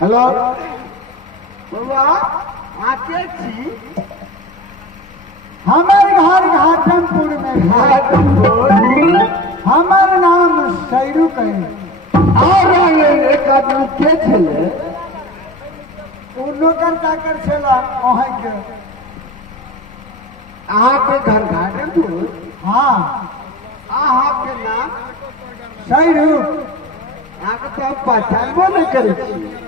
Hello बाबा आके छी हमार घर घाटमपुर में है। हमार नाम सैरू कहे एक आदमी के छले उ नौकर चाकर छला ओहे के अहाँ के घर घाटमपुर हाँ अहाँ के नाम सैरू अहाँ के तो पहचानबो नहीं करै छी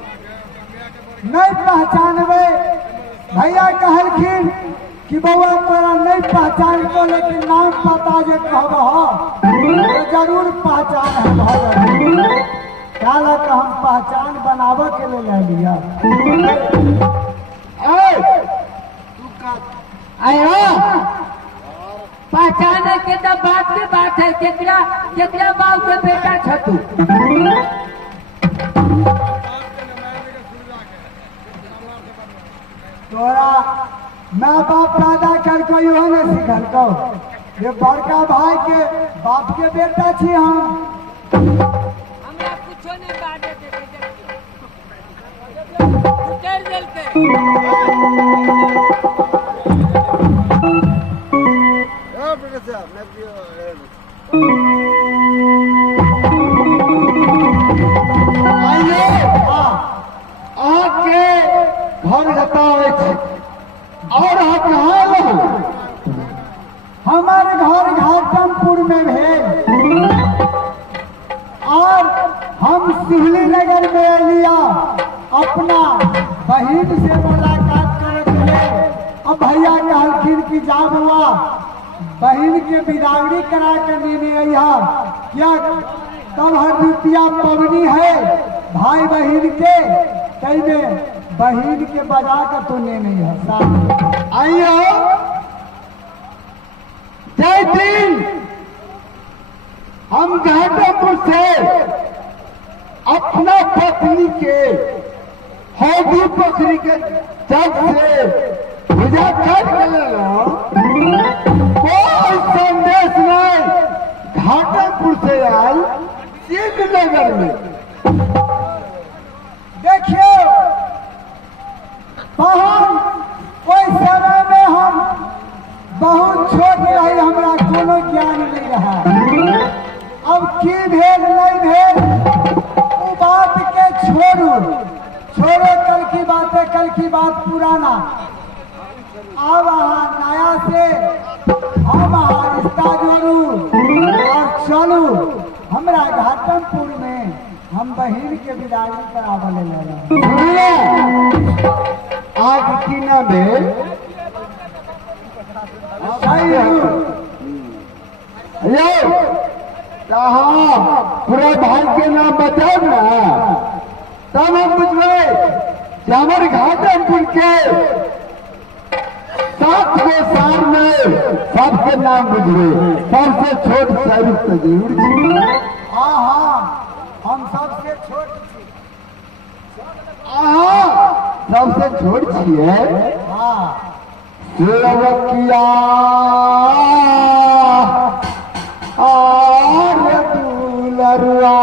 नहीं पहचानबे भैया कहलखिन कि बउआ तोरा नहीं पहचान को लेकिन नाम पता जे कहब तो जरूर पहचान है भैया काल हम पहचान बनावे के लिए ले लिया आयो पहचाने के तो बात के बात है केकरा केकरा बाप के बेटा छतु तोरा माँ बाप पैदा कर को इहो ने सिखल को ये बड़का भाई के बाप के बेटा छी हम हमरा कुछो नहीं बाटे दे उतर देल के आके घर बतावे छी और आप कहाँ रहो हमारे घर घाटमपुर में भेल और हम सिवली नगर में लिया अपना बहन से मुलाकात करे के लिए। अब भैया कहलखिन कि जा बउआ बहन के बिदावरी करा के लेने अइहा क्या तब हर द्वितीया पवनी है भाई बहन के कई में बहन के बजा के तो ले नहीं है सामने आइयो जय दिन हम घाटमपुर से अपना पत्नी के हौदी पोखरी के जग से पूजा कर कोई संदेश नहीं घाटमपुर से आयल नगर में देखियो बहन ओहि समय में हम बहुत छोट रही हमरा कोनो ज्ञान नहीं रहा अब की भेल नहीं भेल वो बात के छोड़ो कल की बात पुराना अब अहाँ नया से हम अहाँ रिश्ता जोड़ू और चलू हमरा घाटमपुर में हम बहन के विदाई करावले ले आज की ना भेल पूरा भाई के नाम बताओ ना तब हम बुझे हमारे घाटमपुर के 7 गो साल में सबके नाम बुझे सबसे छोट सैरू जरूर हाँ हाँ हम सबसे छोट छी सबसे छोट छिए हाँ सेवकिया दुलरुआ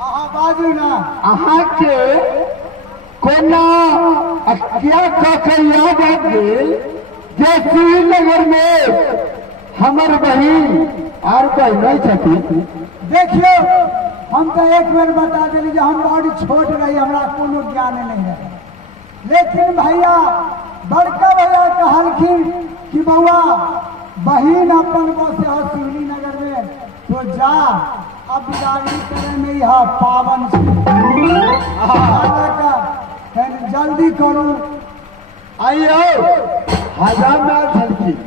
हाँ बाजू ना। अहाँ के कोना क्या कह याद आ गेल जे श्रीनगर में हमर बहिन और बहन छथिन। देखियो हम तो एक बेर बता दिली जे हम बड़ी छोट रही, हमरा कोनो ज्ञान नहीं है। लेकिन भैया बड़का भैया कहलखिन कि बउआ बहिन अपन बसे है शिवली नगर में, तो जा अब बिदागरी करे में यह पावन जल्दी करू। आइयो हजार छलखिन,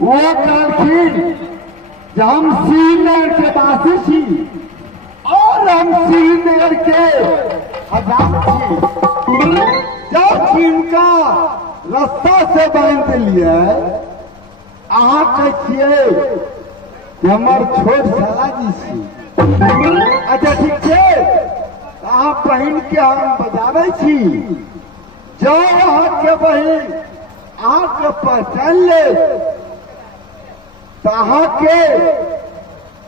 वो कहलखिन जे हम श्रीनगर के वासी छी और हम श्रीनगर के हजार छी। जब जिनका रास्ता से बांध दिलिए, अहाँ कहिए कि हमार छोट साला जी छी। अच्छा ठीक है, अहाँ बहन के हम बजाबै छी। जो अहाँ के बहन अहाँ के पहचान ले तो अहाँ के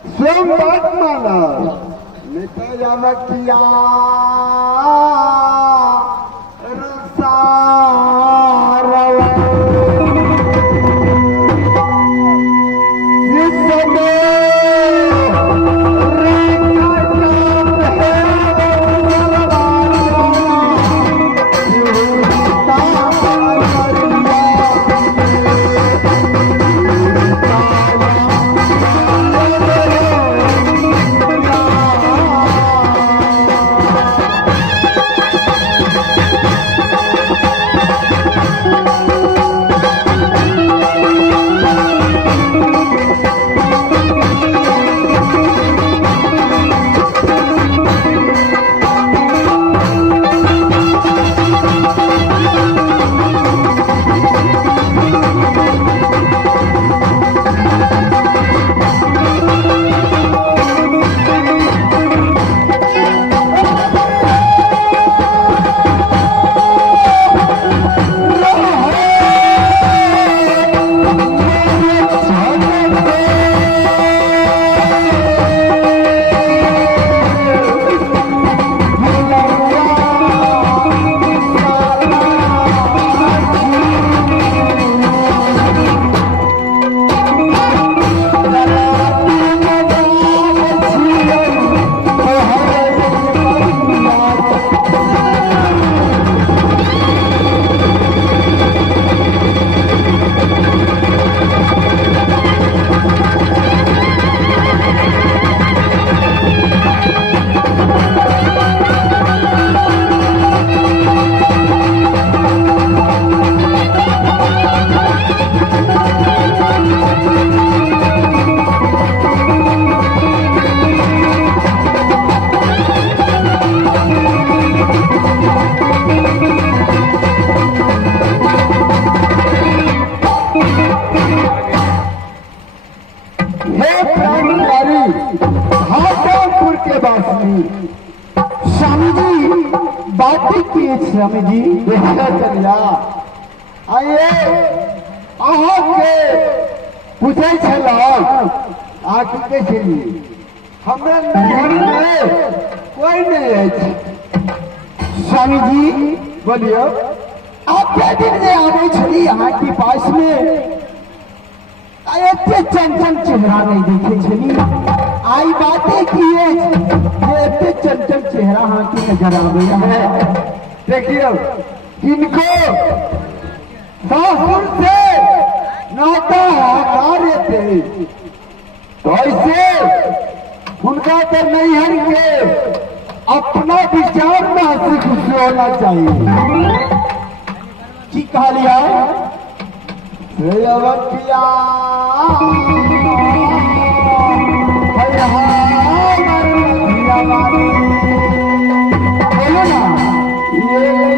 स्वयं बात माना, नहीं तो जाना किया स्वामी जी देखा चलिया। आइए अहाँ के पूछे आके कैसे हमरा नैहर में कोई नहीं है। स्वामी जी बोलियो, आप क्या दिन में आवे छली यहाँ के पास में एते चंचल चेहरा नहीं देखे छली। आई बातें किए एते चंचल चेहरा हाँ की नजर आ गया है। देखियो इनको सासुर से नाता कार्य थे, तो ऐसे उनका तो नैहर के अपना विचार में हंसी खुशी होना चाहिए। की कहा लिया बोलो ना ये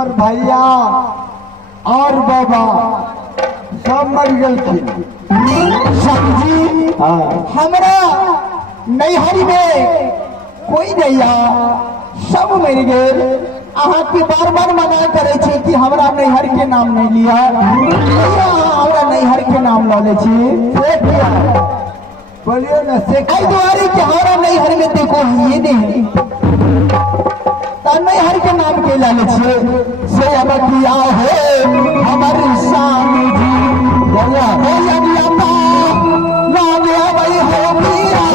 हमर भैया और बाबा सब मर गए। समझी हमरा नैहर में कोई नहीं सब मर गए। अहाँ के बार बार मना करे छी कि हमरा नैहर के नाम नहीं लिया, हमरा नैहर के नाम लो ले छी। बोलियो ना से आई दुआरे कि हमरा नैहर में देखो ये नहीं नैहर के नाम के लाले छे से अब किया है हमारी स्वामी जी बोला बोला दिया ना गया भाई हो पिया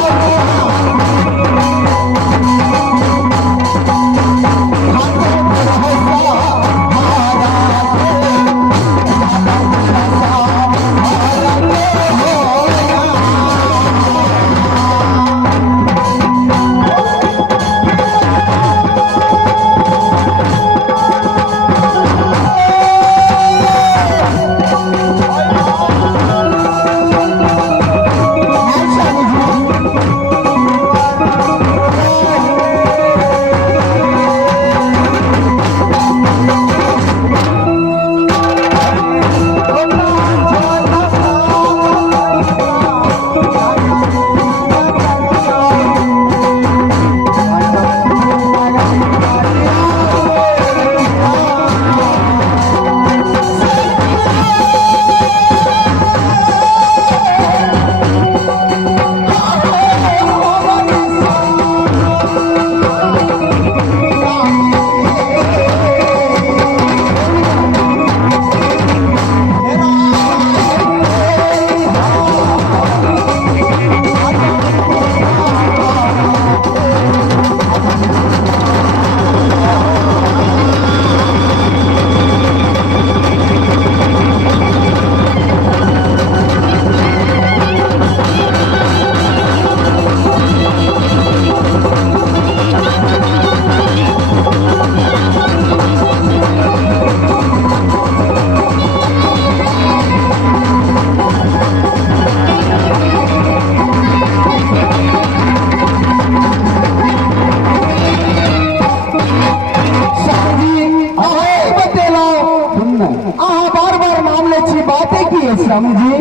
समझी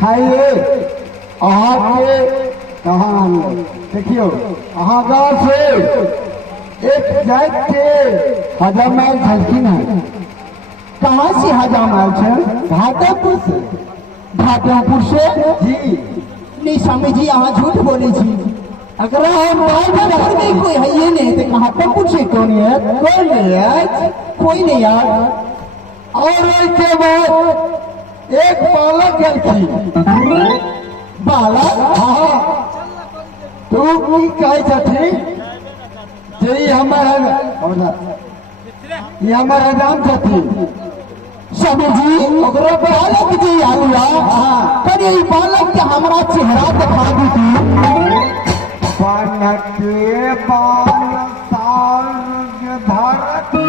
खाइए अहाँ के कहाँ देखियो अहाँ गाँव से एक जात के हजामाल झलकिन है। कहाँ से हजामाल छे? घाटापुर से। घाटापुर से जी नहीं स्वामी जी यहाँ झूठ बोले छी। अगर हम घर में कोई है ये नहीं तो घाटापुर से कौन है? कोई नहीं है, कोई नहीं यार। और इसके बाद एक बालक गलती बालक हाँ तू की कहे छथी जे हमारा नाम छथी स्वामी जी ओकरा बालक जी आलूया पर ये बालक के हमारा चेहरा दिखा दी थी। बालक के बाल साल धरती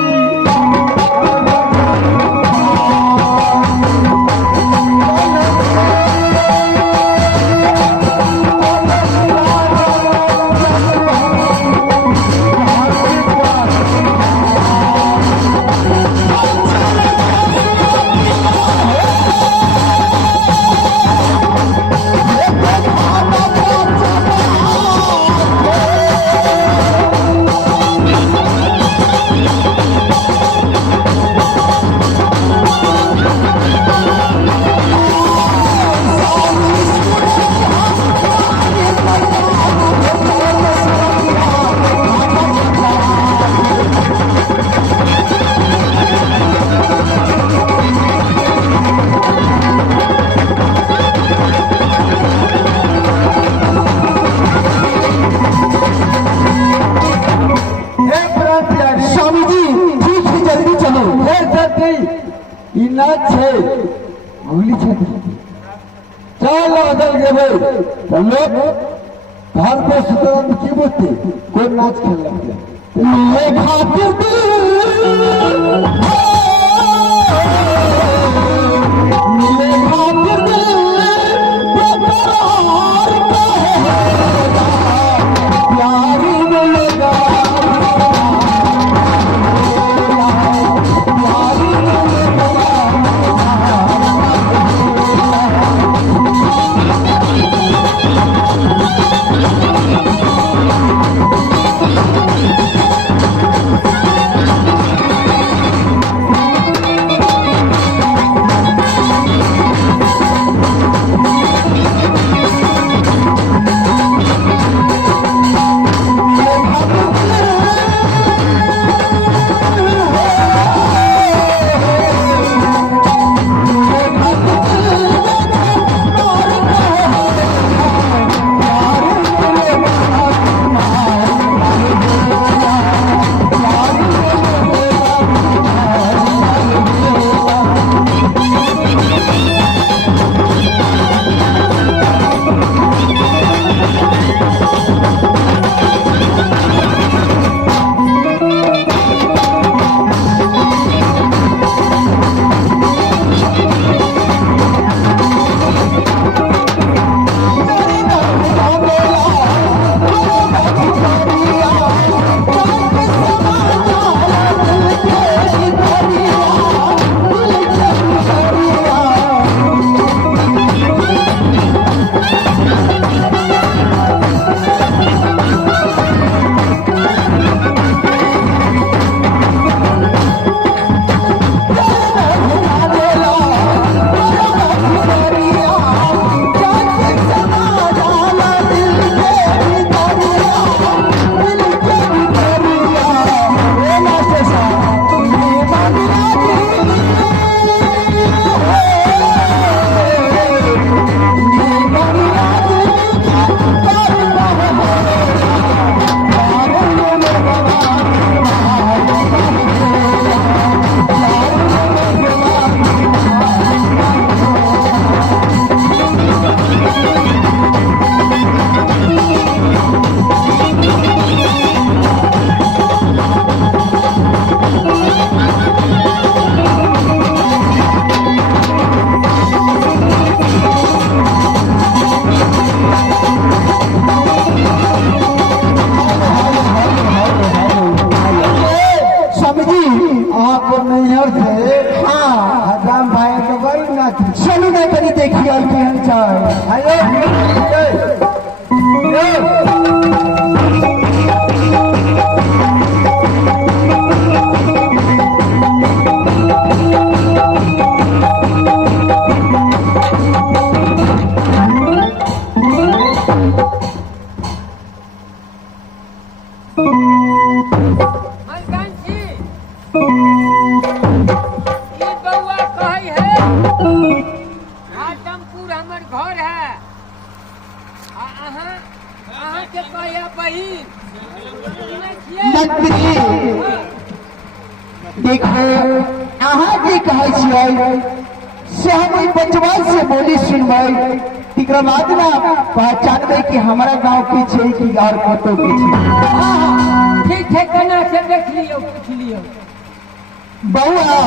चल अदल गए हम लोग घर पे सुतरन की बुद्धि कोई नाच खेल लगते प्यारी चलू ना करी देखिए केहन चाय मलकान जी ई बउआ कहै है आदमपुर हमर घर है आ अहाँ के कहया बहिन सुनै छियै? देखो अहाँ जे कहै छियै से हम बचवा से बोली सुनबै तकर बाद ना पहचानबै कि हमारा गांव के छै कि और कतौ के छै। हाँ, ठीक है केना से देख लियो पूछ लियो। बउआ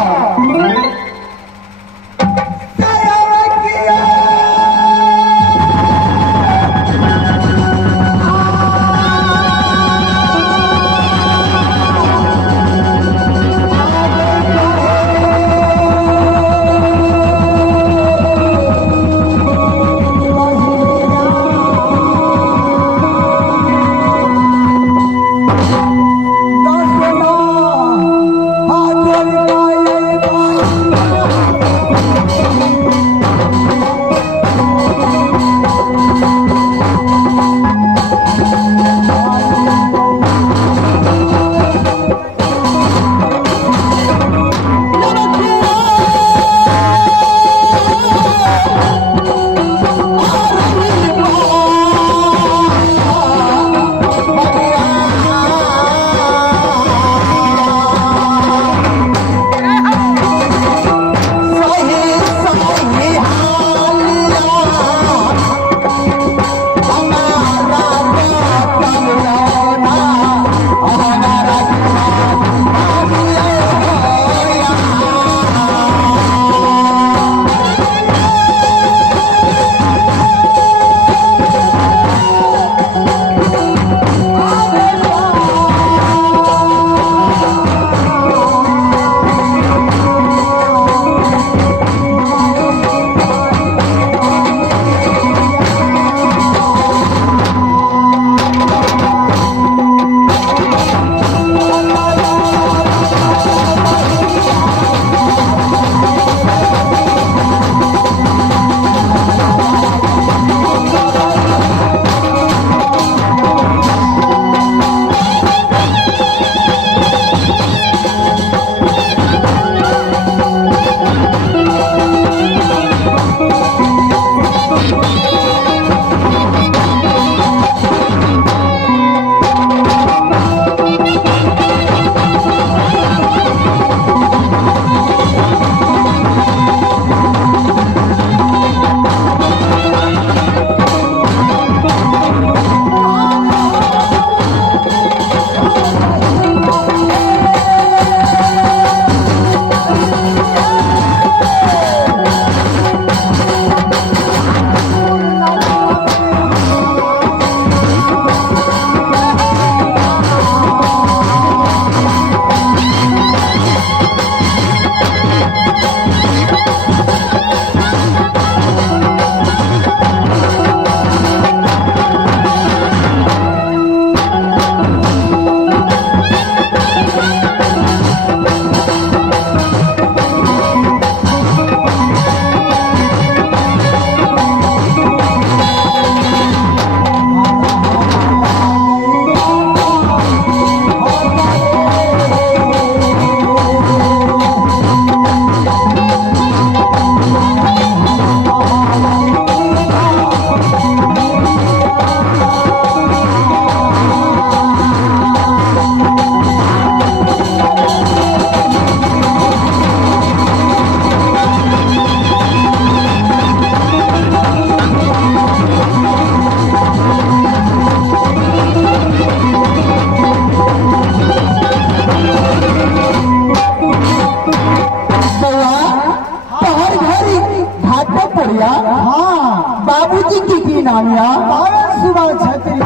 नामिया बाबा सुभाष छत्री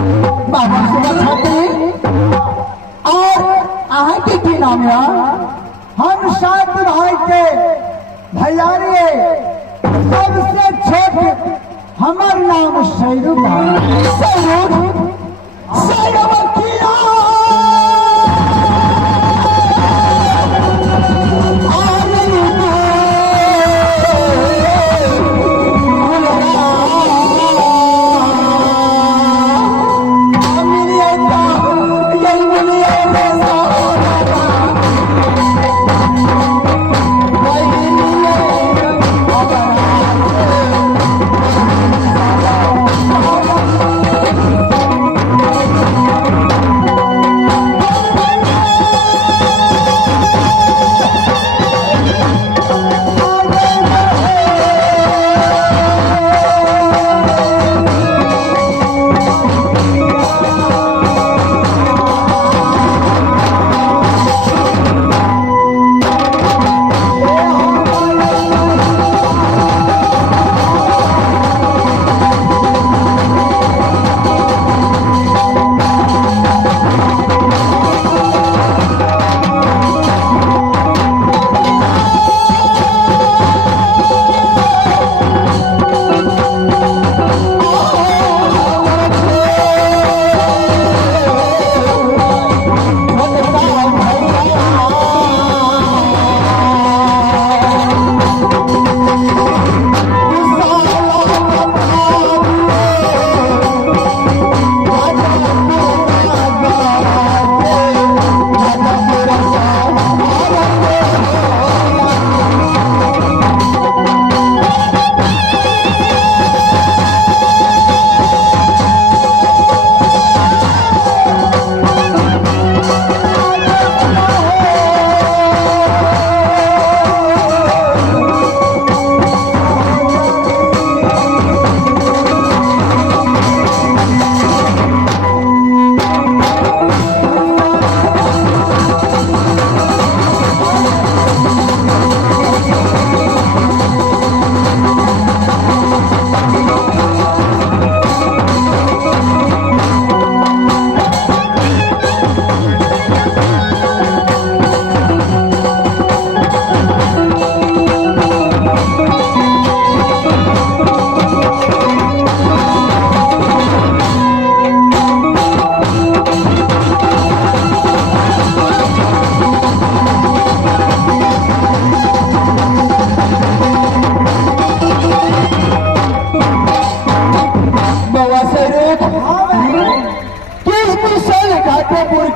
और अहाँ के की नामिया हम सात भाई के भैयारी सबसे छोट हमार नाम सैरू बा।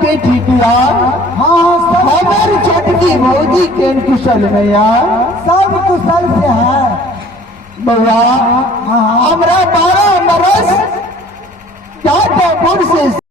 के ठिकिया हमारी छोटकी भौजी के कुशल में यार सब कुशल से है बउआ। हमरा 12 बरस क्या से